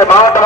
மாவட்ட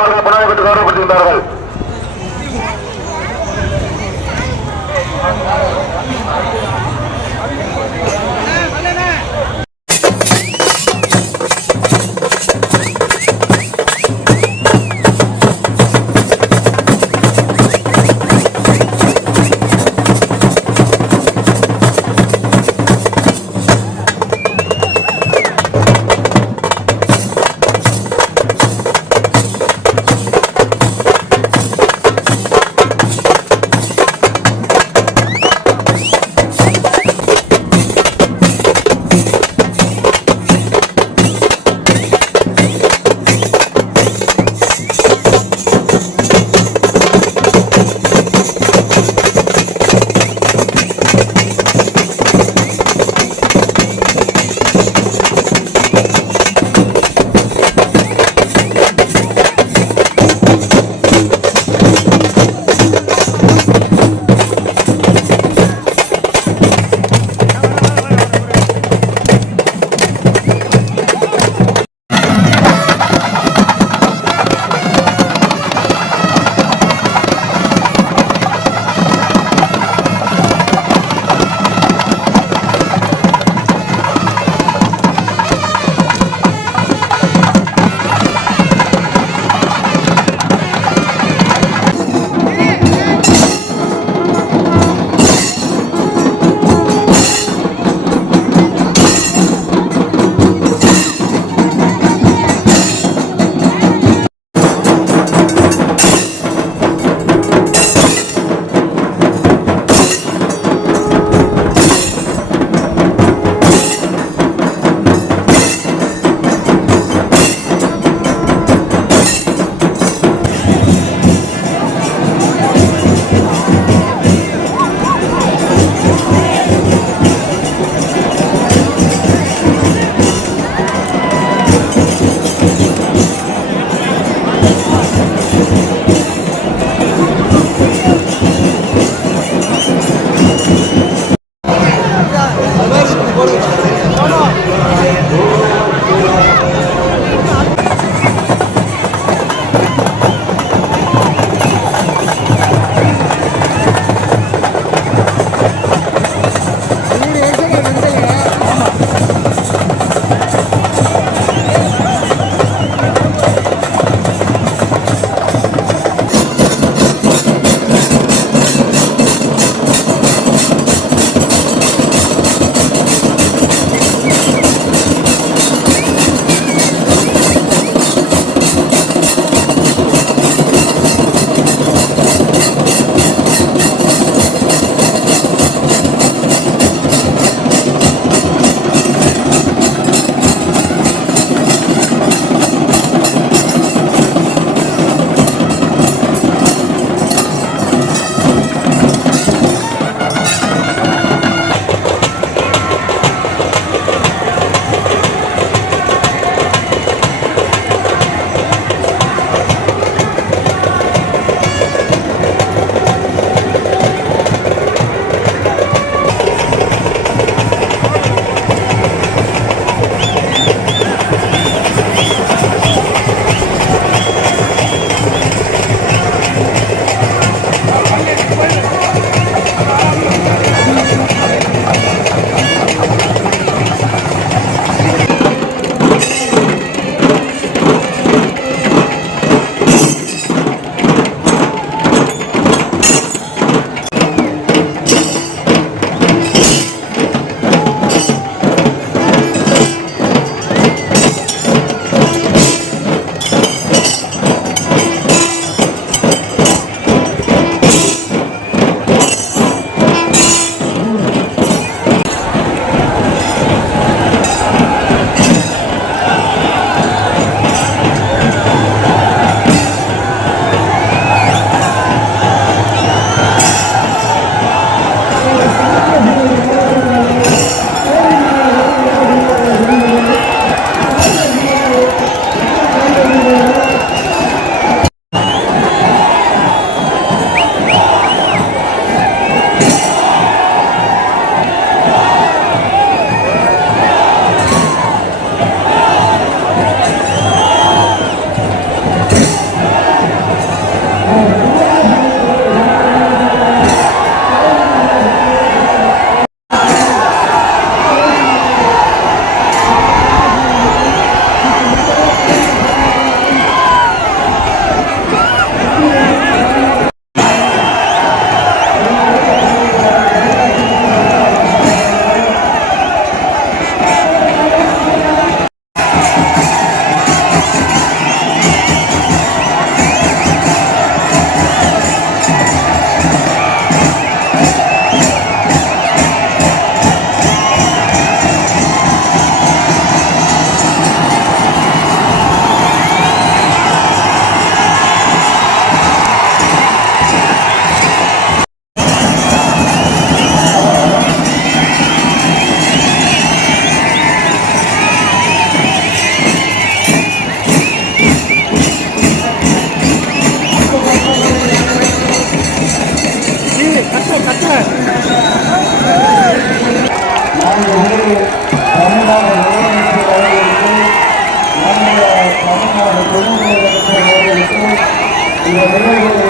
இந்த நிகழ்வை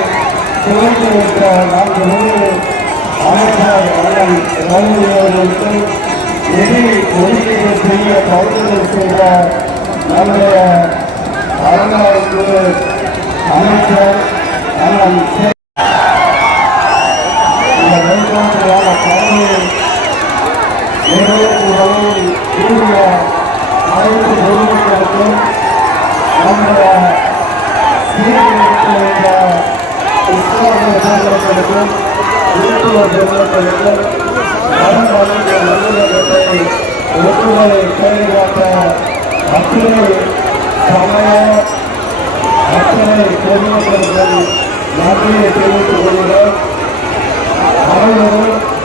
துவக்கி வைத்த நான்கு முழு அமைச்சர் அண்ணன் ரவுடி அவர்களுக்கு நிதி ஒதுக்கீடு செய்ய பரிந்துரை செய்த நம்முடைய அறங்காவுக்கு அமைச்சர் அண்ணன் ஒற்றுமையை பேணிகாட்ட அத்தனை சமய அத்தனை பொதுமக்களுக்கு நன்றியை தெரிவித்துக் கொள்கிறோம் அனைவரும்